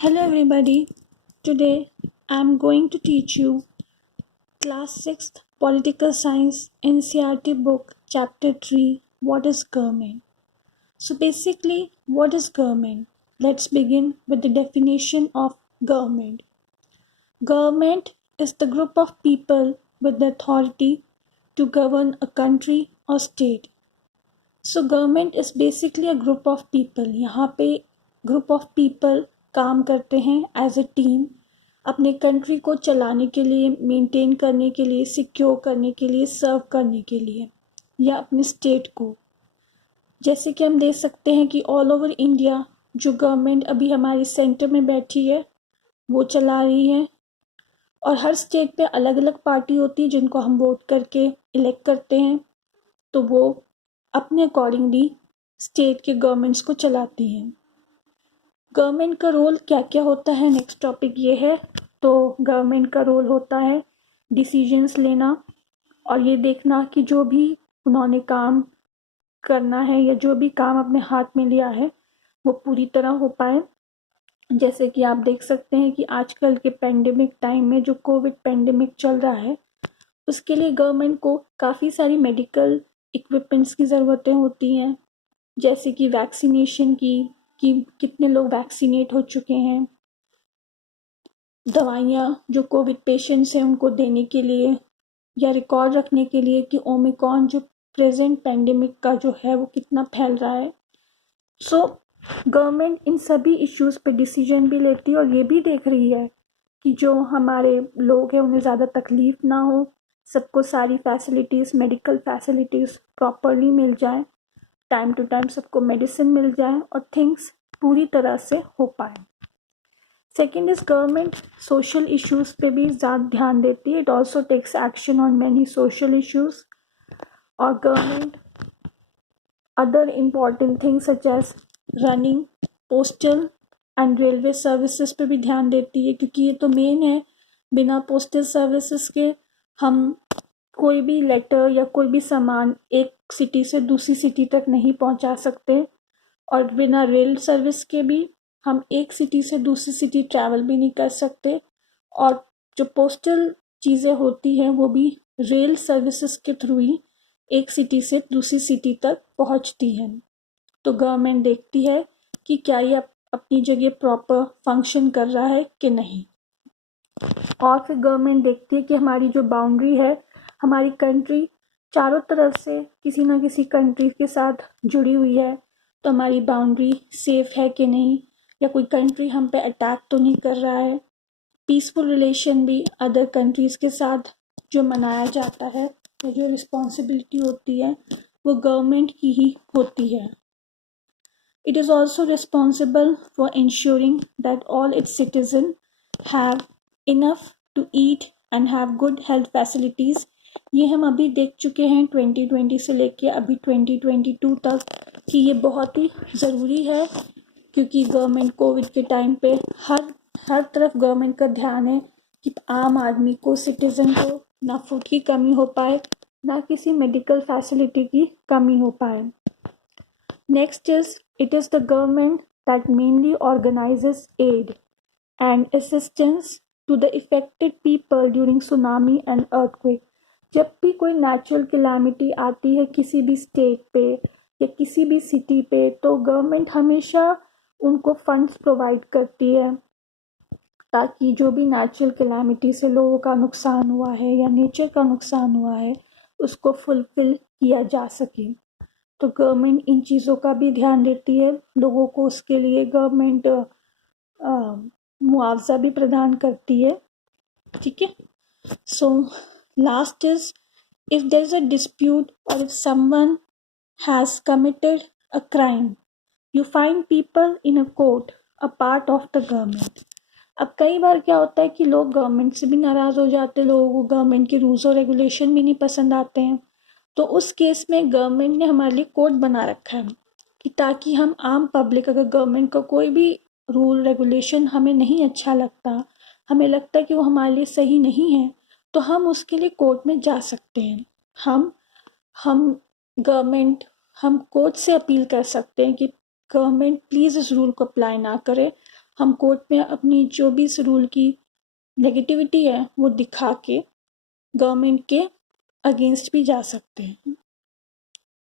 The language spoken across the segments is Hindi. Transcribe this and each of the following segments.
Hello everybody. Today I am going to teach you class 6th Political Science NCERT book chapter 3 What is government? So basically what is government? Let's begin with the definition of government. Government is the group of people with the authority to govern a country or state. So government is basically a group of people. यहाँ पे ग्रुप ऑफ पीपल काम करते हैं एज अ टीम अपने कंट्री को चलाने के लिए, मेंटेन करने के लिए, सिक्योर करने के लिए, सर्व करने के लिए या अपने स्टेट को. जैसे कि हम देख सकते हैं कि ऑल ओवर इंडिया जो गवर्नमेंट अभी हमारे सेंटर में बैठी है वो चला रही है, और हर स्टेट पे अलग अलग पार्टी होती है जिनको हम वोट करके इलेक्ट करते हैं, तो वो अपने अकॉर्डिंगली स्टेट के गवर्नमेंट्स को चलाती हैं. गवर्नमेंट का रोल क्या क्या होता है, नेक्स्ट टॉपिक ये है. तो गवर्नमेंट का रोल होता है डिसीजंस लेना और ये देखना कि जो भी उन्होंने काम करना है या जो भी काम अपने हाथ में लिया है वो पूरी तरह हो पाए. जैसे कि आप देख सकते हैं कि आजकल के पेंडेमिक टाइम में जो कोविड पेंडेमिक चल रहा है उसके लिए गवर्नमेंट को काफ़ी सारी मेडिकल इक्विपमेंट्स की ज़रूरतें होती हैं, जैसे कि वैक्सीनेशन की, कि कितने लोग वैक्सीनेट हो चुके हैं, दवाइयाँ जो कोविड पेशेंट्स हैं उनको देने के लिए, या रिकॉर्ड रखने के लिए कि ओमिक्रॉन जो प्रेजेंट पेंडेमिक का जो है वो कितना फैल रहा है. सो गवर्नमेंट इन सभी इश्यूज़ पे डिसीजन भी लेती है और ये भी देख रही है कि जो हमारे लोग हैं उन्हें ज़्यादा तकलीफ़ ना हो, सबको सारी फैसिलिटीज़, मेडिकल फैसिलिटीज़ प्रॉपरली मिल जाए, टाइम टू टाइम सबको मेडिसिन मिल जाए और थिंग्स पूरी तरह से हो पाए. Second is government social issues पे भी ज़्यादा ध्यान देती है. It also takes action on many social issues. और government other important things such as running postal and railway services पे भी ध्यान देती है, क्योंकि ये तो मेन है. बिना पोस्टल सर्विसेज के हम कोई भी लेटर या कोई भी सामान एक सिटी से दूसरी सिटी तक नहीं पहुंचा सकते, और बिना रेल सर्विस के भी हम एक सिटी से दूसरी सिटी ट्रैवल भी नहीं कर सकते. और जो पोस्टल चीज़ें होती हैं वो भी रेल सर्विसेज के थ्रू ही एक सिटी से दूसरी सिटी तक पहुंचती हैं. तो गवर्नमेंट देखती है कि क्या ये अपनी जगह प्रॉपर फंक्शन कर रहा है कि नहीं. और फिर गवर्नमेंट देखती है कि हमारी जो बाउंड्री है, हमारी कंट्री चारों तरफ से किसी ना किसी कंट्री के साथ जुड़ी हुई है, तो हमारी बाउंड्री सेफ है कि नहीं, या कोई कंट्री हम पे अटैक तो नहीं कर रहा है. पीसफुल रिलेशन भी अदर कंट्रीज़ के साथ जो मनाया जाता है, या जो रिस्पॉन्सिबिलिटी होती है वो गवर्नमेंट की ही होती है. It is also responsible for ensuring that all its citizens have enough to eat and have good health facilities. ये हम अभी देख चुके हैं 2020 से लेके अभी 2022 तक कि ये बहुत ही ज़रूरी है, क्योंकि गवर्नमेंट कोविड के टाइम पे हर तरफ गवर्नमेंट का ध्यान है कि आम आदमी को, सिटीज़न को ना फूड की कमी हो पाए, ना किसी मेडिकल फैसिलिटी की कमी हो पाए. Next is, it is the government that mainly organizes aid and assistance to the affected people during tsunami and earthquake. जब भी कोई नेचुरल कैलामिटी आती है किसी भी स्टेट पे या किसी भी सिटी पे, तो गवर्नमेंट हमेशा उनको फंड्स प्रोवाइड करती है ताकि जो भी नेचुरल कैलामिटी से लोगों का नुकसान हुआ है या नेचर का नुकसान हुआ है उसको फुलफिल किया जा सके. तो गवर्नमेंट इन चीज़ों का भी ध्यान देती है. लोगों को उसके लिए गवर्नमेंट मुआवजा भी प्रदान करती है. ठीक है. So last is, if there is a dispute और if someone has committed a crime, you find people in a court a part of the government. अब कई बार क्या होता है कि लोग गवर्नमेंट से भी नाराज़ हो जाते हैं, लोगों को गवर्नमेंट के रूल्स और रेगुलेशन भी नहीं पसंद आते हैं. तो उस केस में गवर्नमेंट ने हमारे लिए कोड बना रखा है कि ताकि हम आम पब्लिक, अगर गवर्नमेंट का कोई भी रूल रेगुलेशन हमें नहीं अच्छा लगता, हमें लगता है कि वो हमारे लिए सही नहीं है, तो हम उसके लिए कोर्ट में जा सकते हैं. हम गवर्नमेंट हम कोर्ट से अपील कर सकते हैं कि गवर्नमेंट प्लीज़ इस रूल को अप्लाई ना करे, हम कोर्ट में अपनी जो भी इस रूल की नेगेटिविटी है वो दिखा के गवर्नमेंट के अगेंस्ट भी जा सकते हैं,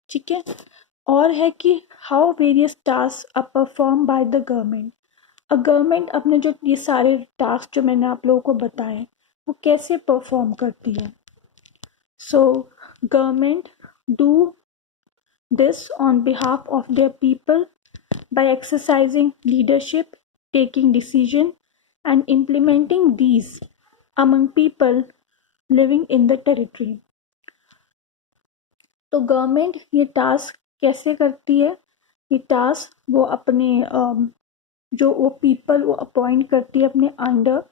ठीक है। और है कि how various task are perform by the government. Government अपने जो ये सारे टास्क जो मैंने आप लोगों को बताए वो कैसे परफॉर्म करती है। So government do this on behalf of their people by exercising leadership, taking decision, and implementing these among people living in the territory. तो गवर्नमेंट ये टास्क कैसे करती है? ये टास्क वो अपने जो वो पीपल वो अपॉइंट करती है अपने अंडर,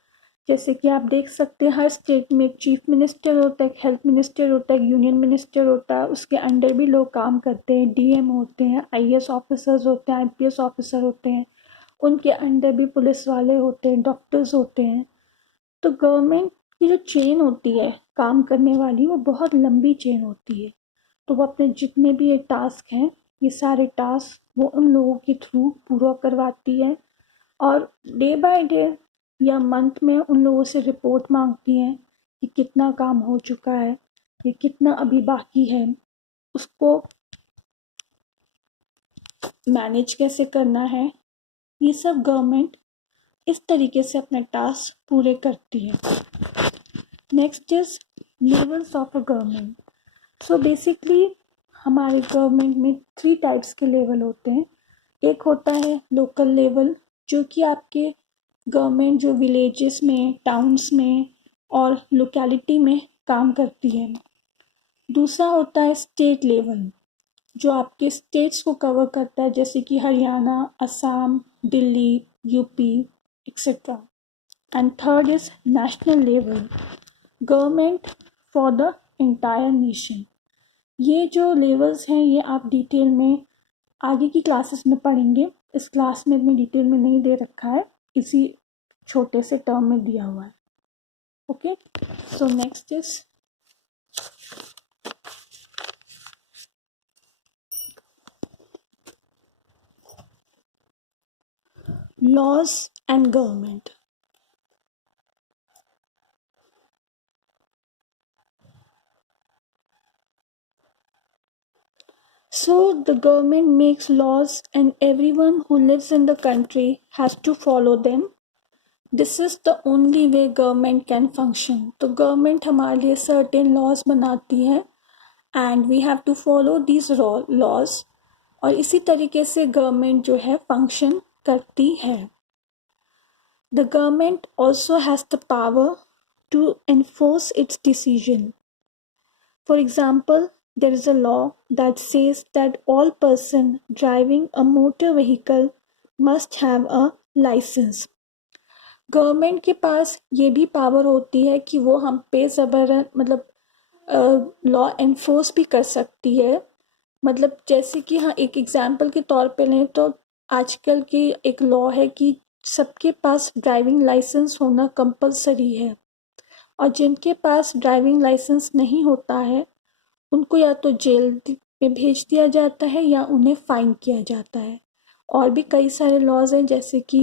जैसे कि आप देख सकते हैं हर स्टेट में एक चीफ मिनिस्टर होता है, एक हेल्थ मिनिस्टर होता है, एक यूनियन मिनिस्टर होता है, उसके अंडर भी लोग काम करते हैं, डीएम होते हैं, आईएएस ऑफिसर्स होते हैं, आईपीएस ऑफिसर होते हैं, उनके अंडर भी पुलिस वाले होते हैं, डॉक्टर्स होते हैं। तो गवर्नमेंट की जो चेन होती है काम करने वाली वो बहुत लंबी चेन होती है। तो वो अपने जितने भी ये टास्क हैं ये सारे टास्क वो उन लोगों के थ्रू पूरा करवाती है और डे बाय डे या मंथ में उन लोगों से रिपोर्ट मांगती हैं कि कितना काम हो चुका है या कितना अभी बाकी है, उसको मैनेज कैसे करना है, ये सब गवर्नमेंट इस तरीके से अपने टास्क पूरे करती है। Next is levels of a government. So basically हमारे गवर्नमेंट में 3 टाइप्स के लेवल होते हैं। एक होता है लोकल लेवल जो कि आपके गवर्नमेंट जो विलेजेस में, टाउन्स में और लोकेलिटी में काम करती है। दूसरा होता है स्टेट लेवल जो आपके स्टेट्स को कवर करता है, जैसे कि Haryana, Assam, Delhi, UP etcetera. And third is national level, government for the entire nation. ये जो लेवल्स हैं ये आप डिटेल में आगे की क्लासेस में पढ़ेंगे। इस क्लास में इतनी डिटेल में नहीं दे रखा है, इसी छोटे से टर्म में दिया हुआ है। Okay, so next is laws and government. So the government makes laws and everyone who lives in the country has to follow them. This is the only way government can function. तो government हमारे लिए certain laws बनाती है and we have to follow these laws और इसी तरीके से government जो है function करती है। The government also has the power to enforce its decision. For example, there is a law that says that all person driving a motor vehicle must have a license. Government के पास ये भी पावर होती है कि वो हम पे ज़बरन मतलब लॉ एनफोर्स भी कर सकती है। मतलब जैसे कि हाँ एक एग्जांपल के तौर पे लें तो आजकल की एक लॉ है कि सबके पास ड्राइविंग लाइसेंस होना कंपलसरी है और जिनके पास ड्राइविंग लाइसेंस नहीं होता है उनको या तो जेल में भेज दिया जाता है या उन्हें फाइन किया जाता है। और भी कई सारे लॉज हैं जैसे कि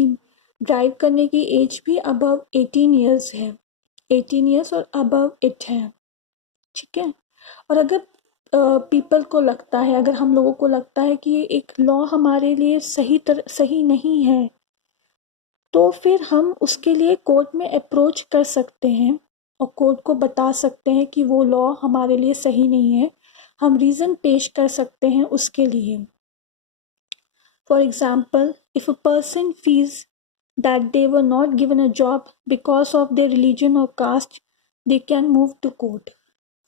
ड्राइव करने की एज भी अबव 18 ईयर्स है, 18 ईयर्स और अबव इट है, ठीक है। और अगर पीपल को लगता है, अगर हम लोगों को लगता है कि ये एक लॉ हमारे लिए सही नहीं है तो फिर हम उसके लिए कोर्ट में अप्रोच कर सकते हैं और कोर्ट को बता सकते हैं कि वो लॉ हमारे लिए सही नहीं है। हम रीज़न पेश कर सकते हैं उसके लिए। For example, if a person feels that they were not given a job because of their religion और caste, they can move to court.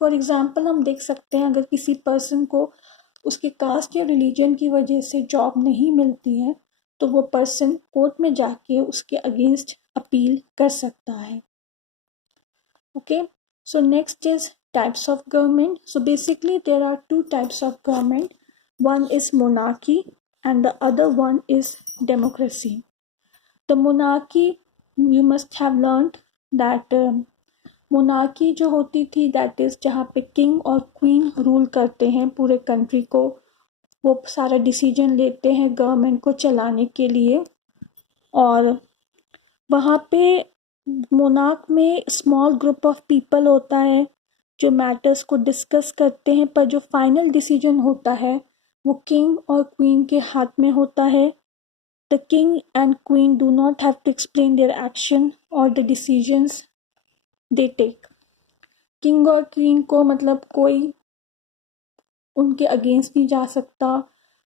For example हम देख सकते हैं अगर किसी पर्सन को उसके कास्ट या रिलीजन की वजह से जॉब नहीं मिलती है तो वो पर्सन कोर्ट में जाके उसके अगेंस्ट अपील कर सकता है। Okay, so next is types of government. So basically there are 2 types of government, one is monarchy and the other one is democracy. The monarchy, you must have learned that monarchy जो होती थी that is जहाँ पे किंग और क्वीन रूल करते हैं पूरे कंट्री को, वो सारा डिसीजन लेते हैं गवर्नमेंट को चलाने के लिए। और वहाँ पे मोनार्क में स्मॉल ग्रुप ऑफ पीपल होता है जो मैटर्स को डिस्कस करते हैं, पर जो फाइनल डिसीजन होता है वो किंग और क्वीन के हाथ में होता है. The king and queen do not have to explain their action और the decisions they take. King और क्वीन को मतलब कोई उनके अगेंस्ट नहीं जा सकता,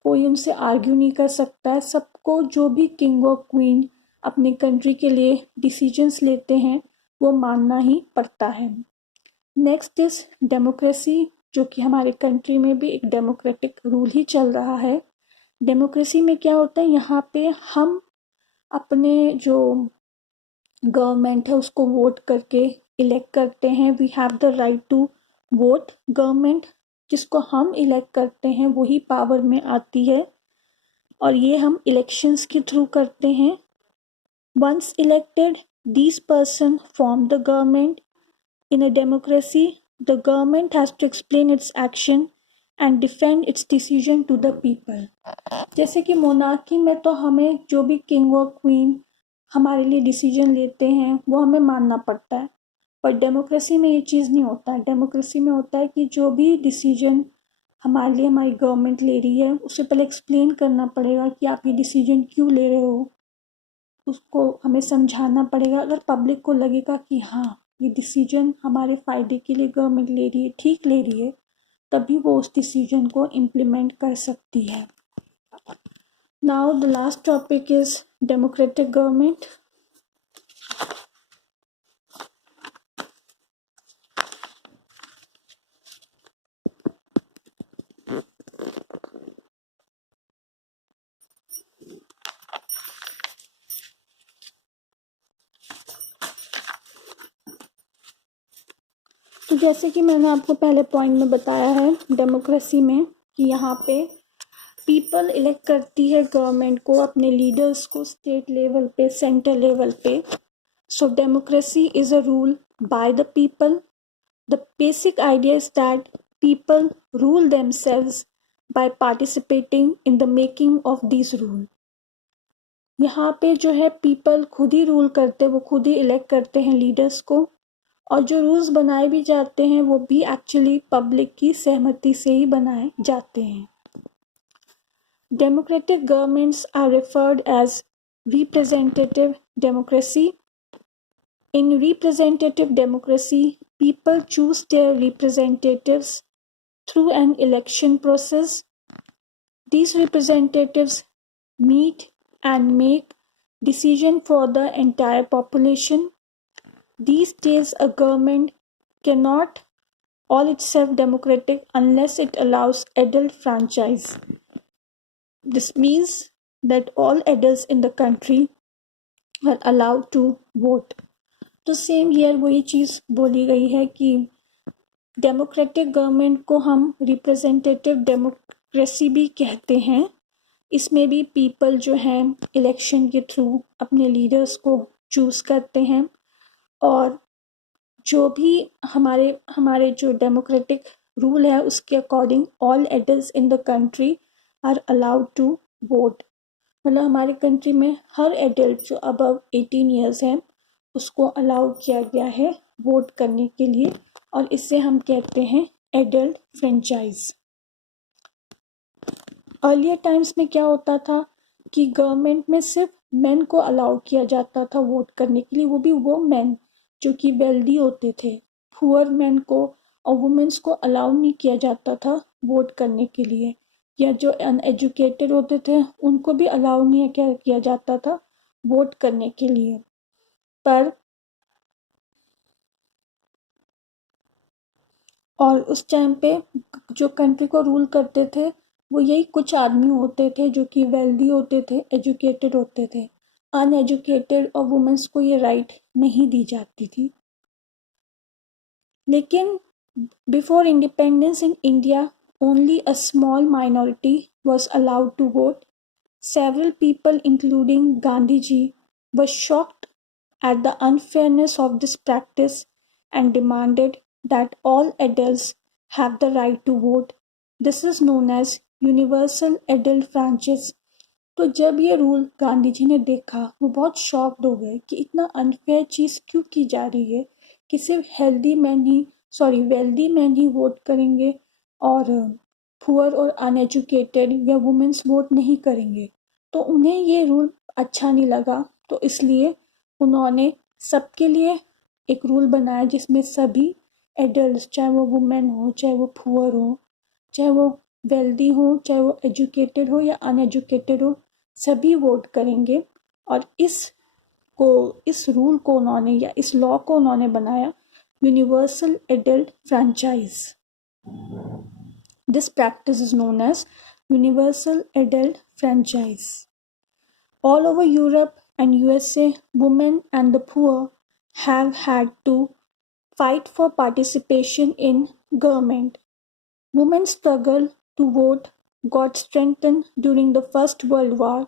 कोई उनसे आर्ग्यू नहीं कर सकता है. सबको जो भी किंग और क्वीन अपनी कंट्री के लिए डिसीजंस लेते हैं वो मानना ही पड़ता है. नेक्स्ट इज डेमोक्रेसी, जो कि हमारे कंट्री में भी एक डेमोक्रेटिक रूल ही चल रहा है. डेमोक्रेसी में क्या होता है, यहाँ पे हम अपने जो गवर्नमेंट है उसको वोट करके इलेक्ट करते हैं. We have the right to vote. Government जिसको हम इलेक्ट करते हैं वही पावर में आती है और ये हम इलेक्शंस के थ्रू करते हैं. Once elected these person form the government. In a democracy, the government has to explain its action and defend its decision to the people. जैसे कि मोनार्की में तो हमें जो भी किंग और क्वीन हमारे लिए डिसीजन लेते हैं वो हमें मानना पड़ता है, पर डेमोक्रेसी में ये चीज़ नहीं होता है. डेमोक्रेसी में होता है कि जो भी डिसीजन हमारे लिए हमारी गवर्नमेंट ले रही है उसे पहले एक्सप्लेन करना पड़ेगा कि आप ये डिसीजन क्यों ले रहे हो, उसको हमें समझाना पड़ेगा. अगर पब्लिक को लगेगा कि हाँ ये डिसीजन हमारे फ़ायदे के लिए गवर्नमेंट ले रही है, ठीक ले रही है, तभी वो उस डिसीजन को इम्प्लीमेंट कर सकती है. Now the last topic is democratic government. तो जैसे कि मैंने आपको पहले पॉइंट में बताया है डेमोक्रेसी में कि यहाँ पे पीपल इलेक्ट करती है गवर्नमेंट को, अपने लीडर्स को स्टेट लेवल पे, सेंटर लेवल पे. So democracy is a rule by the people. The basic idea is that people rule themselves by participating in the making of this rule. यहाँ पे जो है पीपल खुद ही रूल करते हैं, वो खुद ही इलेक्ट करते हैं लीडर्स को, और जो रूल्स बनाए भी जाते हैं वो भी एक्चुअली पब्लिक की सहमति से ही बनाए जाते हैं. Democratic governments are referred as representative democracy. In representative democracy, people choose their representatives through an election process. These representatives meet and make decisions for the entire population. These days, a government cannot all itself democratic unless it allows adult franchise. This means that all adults in the country are allowed to vote. तो सेम ईयर वही चीज़ बोली गई है कि डेमोक्रेटिक गवर्नमेंट को हम रिप्रेजेंटेटिव डेमोक्रेसी भी कहते हैं. इसमें भी पीपल जो हैं इलेक्शन के थ्रू अपने लीडर्स को चूज़ करते हैं, और जो भी हमारे जो डेमोक्रेटिक रूल है उसके according all adults in the country are allowed to vote. मतलब हमारे कंट्री में हर एडल्ट जो अबव 18 ईयर्स है उसको अलाउ किया गया है वोट करने के लिए, और इसे हम कहते हैं एडल्ट फ्रेंचाइज. अर्लियर टाइम्स में क्या होता था कि गवर्नमेंट में सिर्फ मेन को अलाउ किया जाता था वोट करने के लिए, वो भी वो मेन जो कि वेल्दी होते थे. पुअर मेन को और वुमेन्स को अलाउ नहीं किया जाता था वोट करने के लिए, या जो अनएजुकेटेड होते थे उनको भी अलाउ नहीं किया जाता था वोट करने के लिए. पर और उस टाइम पे जो कंट्री को रूल करते थे वो यही कुछ आदमी होते थे जो कि वेल्दी होते थे, एजुकेटेड होते थे. अनएजुकेटेड और वुमेन्स को ये राइट नहीं दी जाती थी. लेकिन before independence in India only a small minority was allowed to vote. Several people, including Gandhiji, were shocked at the unfairness of this practice and demanded that all adults have the right to vote. This is known as universal adult franchise. तो जब ये रूल गांधी जी ने देखा, वो बहुत शॉक्ड हो गए कि इतना अनफेयर चीज़ क्यों की जा रही है कि सिर्फ वेल्दी मैन ही वोट करेंगे और पुअर और अनएजुकेटेड या वुमेन्स वोट नहीं करेंगे। तो उन्हें ये रूल अच्छा नहीं लगा, तो इसलिए उन्होंने सबके लिए एक रूल बनाया जिसमें सभी एडल्ट, चाहे वो वुमेन हो, चाहे वो पुअर हो, चाहे वो वेल्दी हो, चाहे वो एजुकेटेड हो या अनएजुकेटेड हो, सभी वोट करेंगे। और इस रूल को उन्होंने या इस लॉ को उन्होंने बनाया universal adult franchise. This practice is known as universal adult franchise. All over Europe and USA, women and the poor have had to fight for participation in government. Women's struggle to vote got strengthened during the First World War.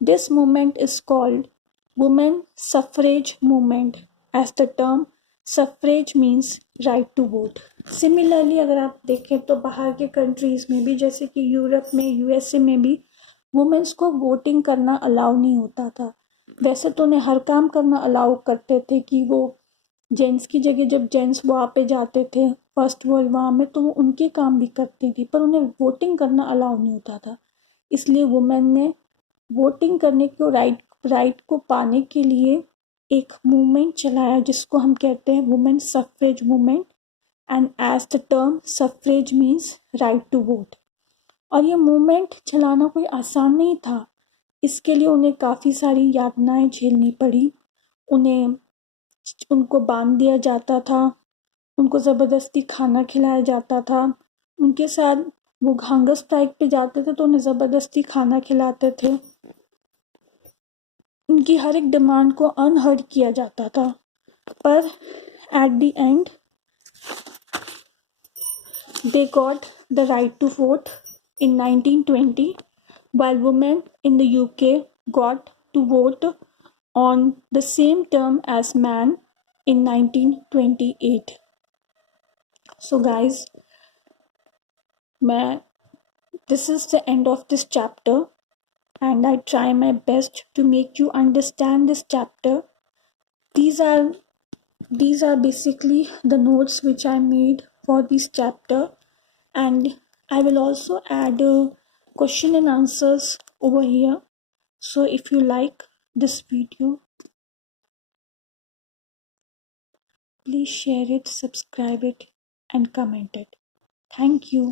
This movement is called Women Suffrage Movement, as the term suffrage means right to vote. Similarly, अगर आप देखें तो बाहर के कंट्रीज़ में भी, जैसे कि यूरोप में, यूएसए में भी वुमेन्स को वोटिंग करना अलाउ नहीं होता था। वैसे तो उन्हें हर काम करना अलाउ करते थे कि वो जेंट्स की जगह, जब जेंट्स वहाँ पे जाते थे फर्स्ट वर्ल्ड वॉर में, तो वो उनके काम भी करती थी, पर उन्हें वोटिंग करना अलाउ नहीं होता था। इसलिए वुमेन ने वोटिंग करने को राइट को पाने के लिए एक मूवमेंट चलाया जिसको हम कहते हैं women suffrage movement, and as the term suffrage means right to vote. और ये मूवमेंट चलाना कोई आसान नहीं था। इसके लिए उन्हें काफ़ी सारी यातनाएं झेलनी पड़ी। उनको बांध दिया जाता था, उनको ज़बरदस्ती खाना खिलाया जाता था, उनके साथ वो हंगर स्ट्राइक पे जाते थे तो उन्हें ज़बरदस्ती खाना खिलाते थे, उनकी हर एक डिमांड को अनहर्ड किया जाता था। पर at the end they got the right to vote in 1920, while women in the UK got to vote on the same term as man in 1928. So guys, this is the end of this chapter, and I try my best to make you understand this chapter. These are basically the notes which I made for this chapter, and I will also add question and answers over here. So if you like this video, please share it, subscribe it, and comment it. Thank you.